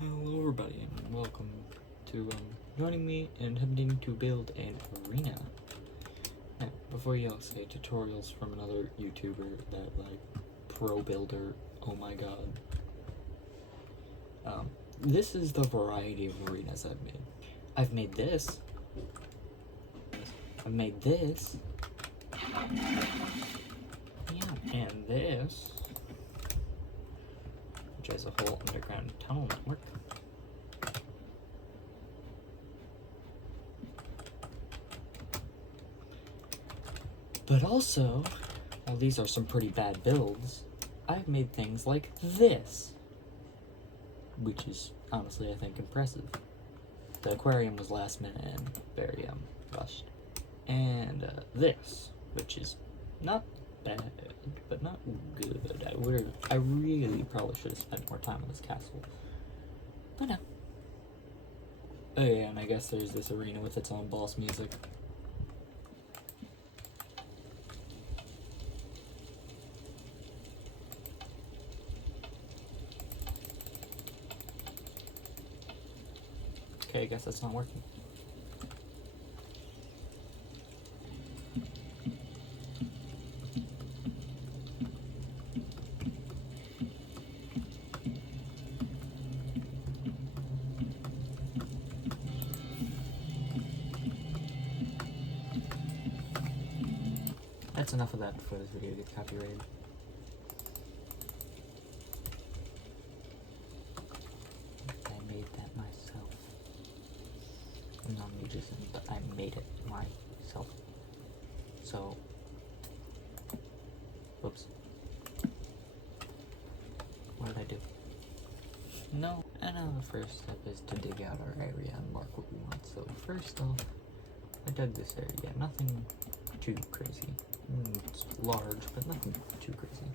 Hello everybody and welcome to joining me in attempting to build an arena. Now, before y'all say tutorials from another YouTuber that like pro builder, oh my god. This is the variety of arenas I've made. I've made this. I've made this. Yeah, and this, which has a whole underground tunnel network. But also, while these are some pretty bad builds, I've made things like this, which is honestly, I think, impressive. The aquarium was last minute and very rushed. And this, which is not bad, but not good. I really probably should have spent more time on this castle, but no. Oh yeah, and I guess there's this arena with its own boss music. Okay, I guess that's not working. That's enough of that before this video gets copyrighted. I made that myself. Non-musician, but I made it myself. So, whoops. What did I do? No, I know the first step is to dig out our area and mark what we want. So first off, I dug this area. Nothing too crazy. It's large, but nothing too crazy.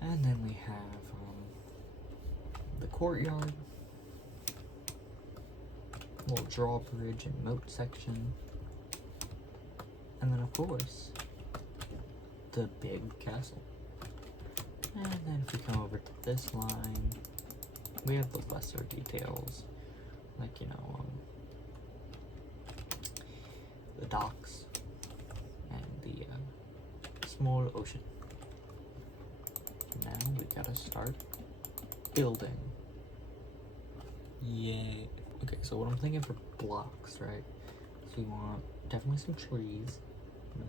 And then we have the courtyard, little drawbridge and moat section, and then of course, the big castle. And then if we come over to this line, we have the lesser details, like, you know, the docks and the small ocean. Now we gotta start building. Yay. Okay, so what I'm thinking for blocks, right? So we want definitely some trees.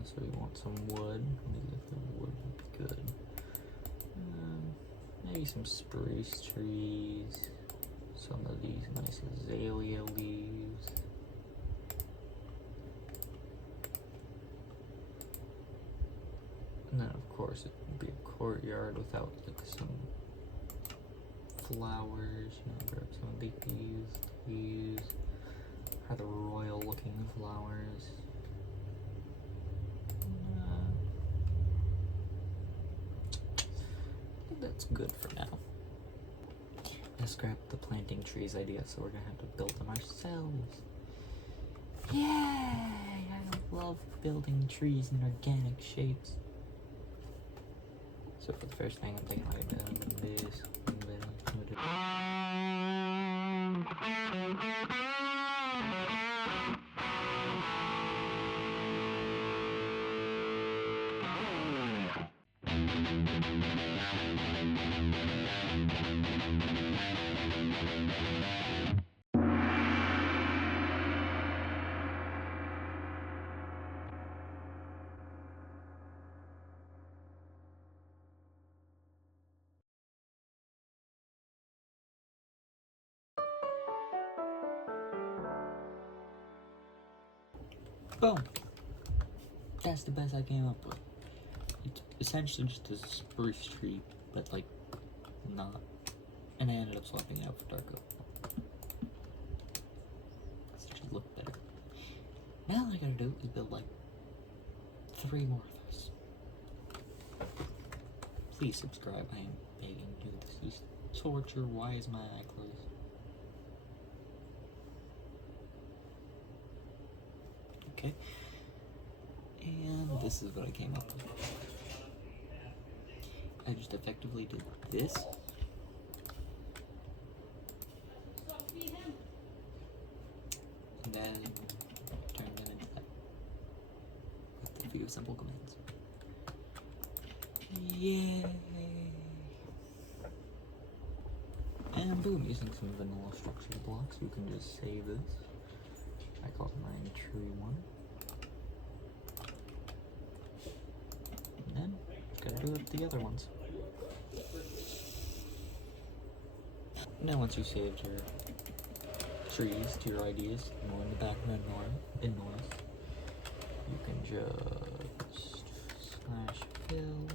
So we want some wood. Maybe if the wood would be good. Maybe some spruce trees. Some of these nice azalea leaves. And then of course it would be a courtyard without like some flowers. You know, grab some of these are the royal looking flowers. I think that's good for now. I scrapped the planting trees idea, so we're gonna have to build them ourselves. Yay! I love building trees in organic shapes. So for the first thing, I'm thinking like this. Boom! That's the best I came up with. It's essentially just a spruce tree, but like, not. And I ended up swapping it out for dark oak. It should look better. Now all I gotta do is build like 3 more of those. Please subscribe, I am begging you. This is torture. Why is my eye closed? Okay. And this is what I came up with. I just effectively did this and then turn them into that with a few simple commands. Yay! And boom, using some vanilla structured blocks, you can just save this. I call it my tree one. And then, gotta do it with the other ones. Now once you saved your trees to your ideas, ignore in the background noise, you can just slash fill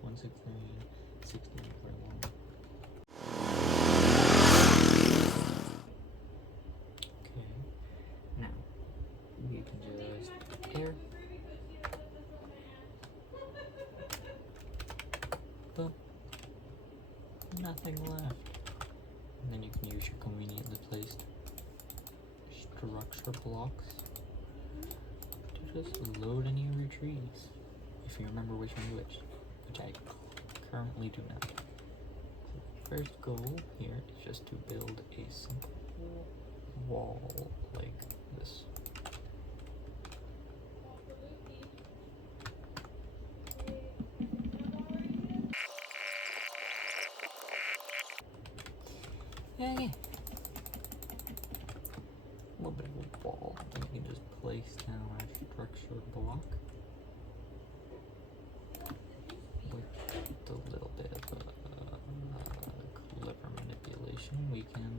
169, 16, 41. Okay, now we can just air. Boom. Nothing left. And then you can use your conveniently placed structure blocks to just load any of your trees. If you remember which one's which I currently do not. The first goal here is just to build a simple wall like this. Okay. A little bit of a wall, then you can just place down our structure block with a little bit of clever manipulation. We can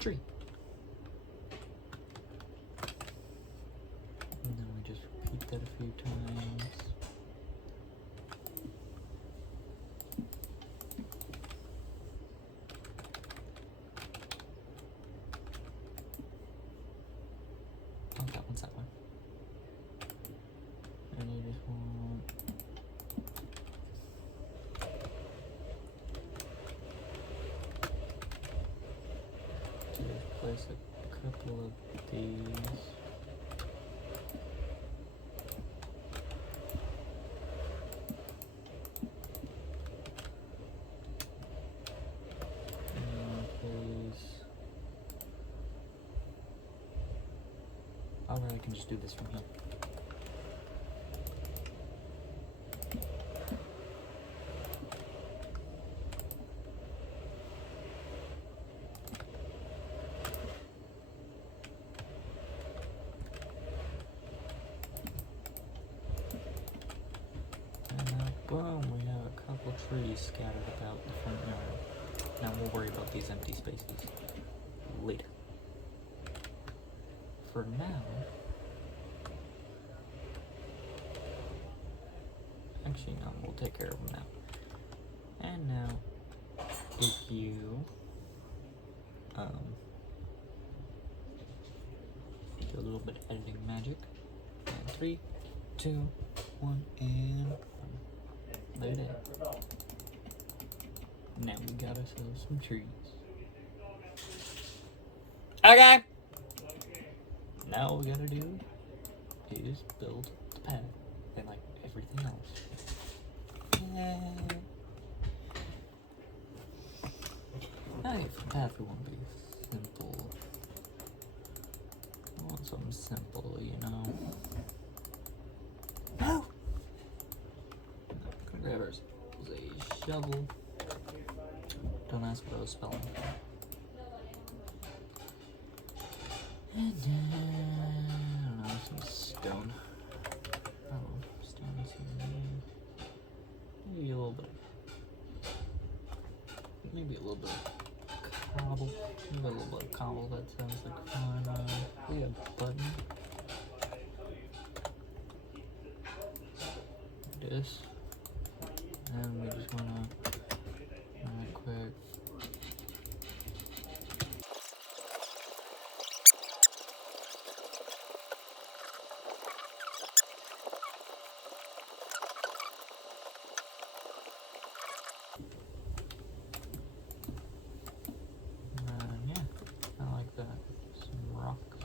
tree. And then we just repeat that a few times. Oh, that one's that one. And you just want to just place a couple of these. Or I can just do this from here. And now, boom, we have a couple trees scattered about the front yard. Now we'll worry about these empty spaces later. For now, actually no, we'll take care of them now. And now, if you do a little bit of editing magic, and 3, 2, 1, and there it is. Now we got ourselves some trees. Okay. Now all we gotta do is build the path and like everything else. Yay. Okay, for the path we want to be simple. I want something simple, you know. No! Gonna grab ourselves a shovel. Don't ask what I was spelling. And then, I don't know, some stone. Oh, stone is here. Maybe a little bit. Maybe a little bit of cobble. Maybe a little bit of cobble. That sounds like fun. We have a button. This. And we just wanna quick. Yeah, I like that. Some rocks.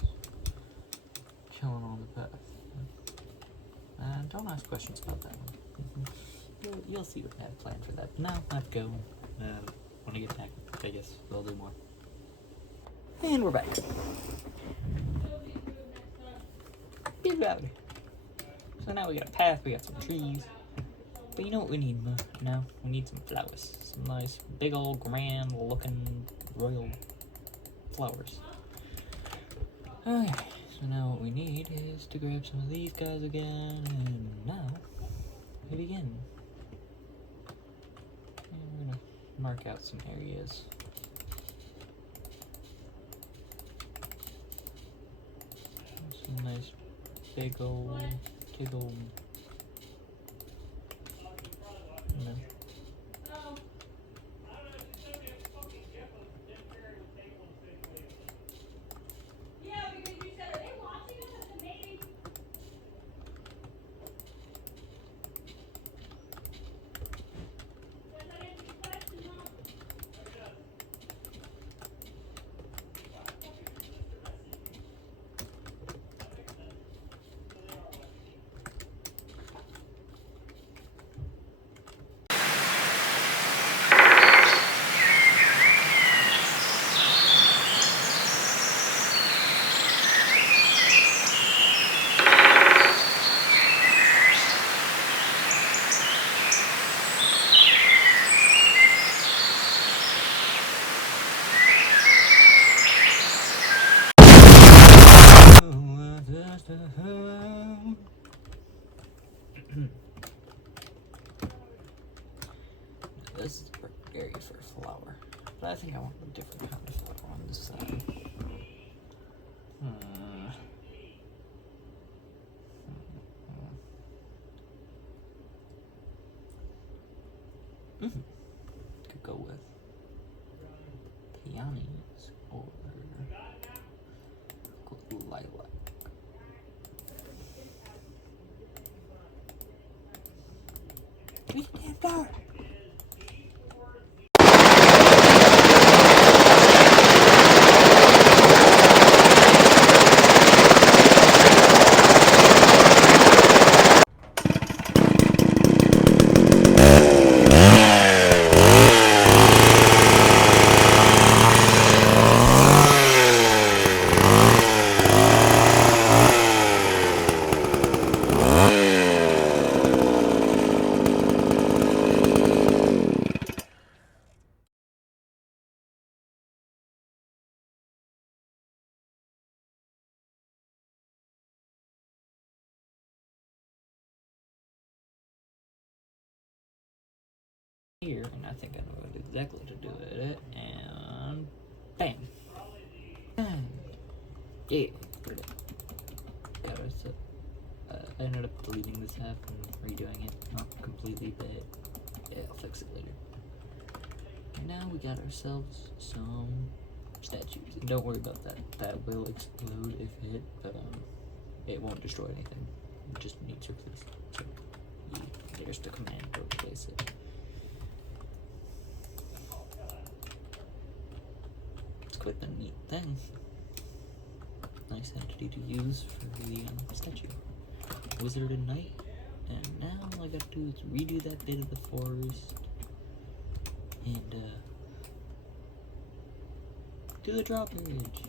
Don't ask questions about that one. You'll see what I have planned for that. Now I have to go. When I get back, I guess we'll do more. And we're back. Get out. So now we got a path, we got some trees. But you know what we need now? We need some flowers. Some nice, big old, grand looking, royal flowers. Okay, so now what we need is to grab some of these guys again, and now we begin. And we're gonna mark out some areas. Some nice, big old, no. This is the area for a flower, but I think I want a different kind of flower on this side. Could go with peonies or lilac. We can have that. Here, and I think I know exactly what to do with it, and bam! And yeah, got us. I ended up deleting this half and redoing it, not completely, but yeah, I'll fix it later. And now we got ourselves some statues, and don't worry about that. That will explode if hit, but it won't destroy anything. It just needs replaced. So yeah, there's the command to replace it. Quite a neat thing. Nice entity to use for the statue. Wizard and Knight. And now all I gotta do is redo that bit of the forest. And do the drawbridge.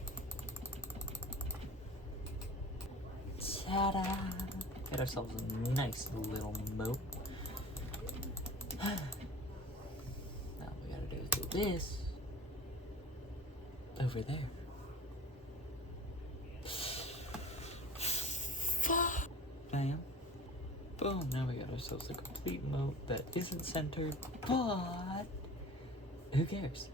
Ta-da! Got ourselves a nice little moat. Now all we gotta do is do this. Over there. Bam. Boom. Now we got ourselves a complete moat that isn't centered, but who cares?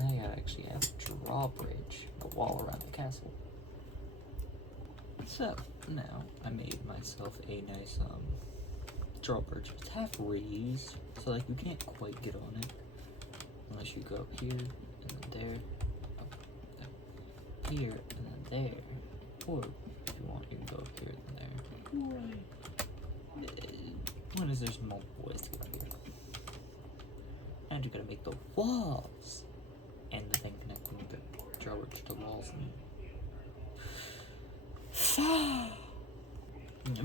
Now I gotta actually have a drawbridge, a wall around the castle. So now I made myself a nice drawbridge. It's half raised, so like you can't quite get on it. Unless you go up here, and then there, up here, and then there. Or, if you want, you can go up here and there. One is there's multiple ways to get up here. And you gotta make the walls! And the thing connecting the drawbridge to the walls.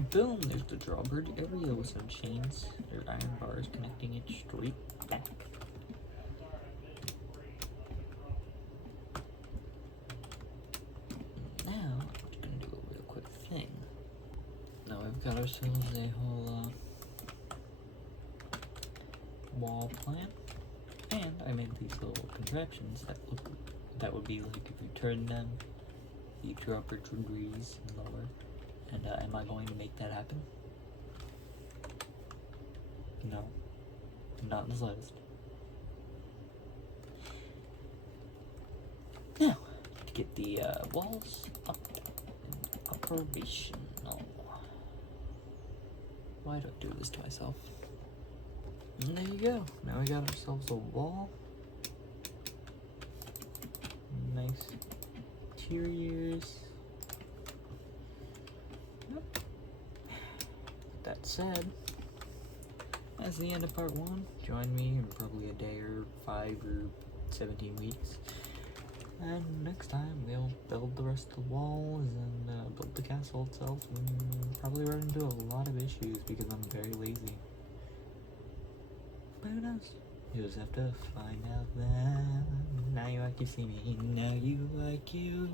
Boom, there's the drawbridge area with some chains or iron bars connecting it straight back. Now, I'm just gonna do a real quick thing. Now we've got ourselves a whole wall plan, and I made these little contraptions that would be like if you turn them, the drawbridge would raise and lower. And am I going to make that happen? No, not in the slightest. Now, to get the walls up and operational. Why do I do this to myself? And there you go. Now we got ourselves a wall. Nice interiors. That said, that's the end of part 1. Join me in probably a day or 5 or 17 weeks. And next time we'll build the rest of the walls and build the castle itself and probably run into a lot of issues because I'm very lazy. But who knows? You just have to find out then. Now you like you see me, now you like you.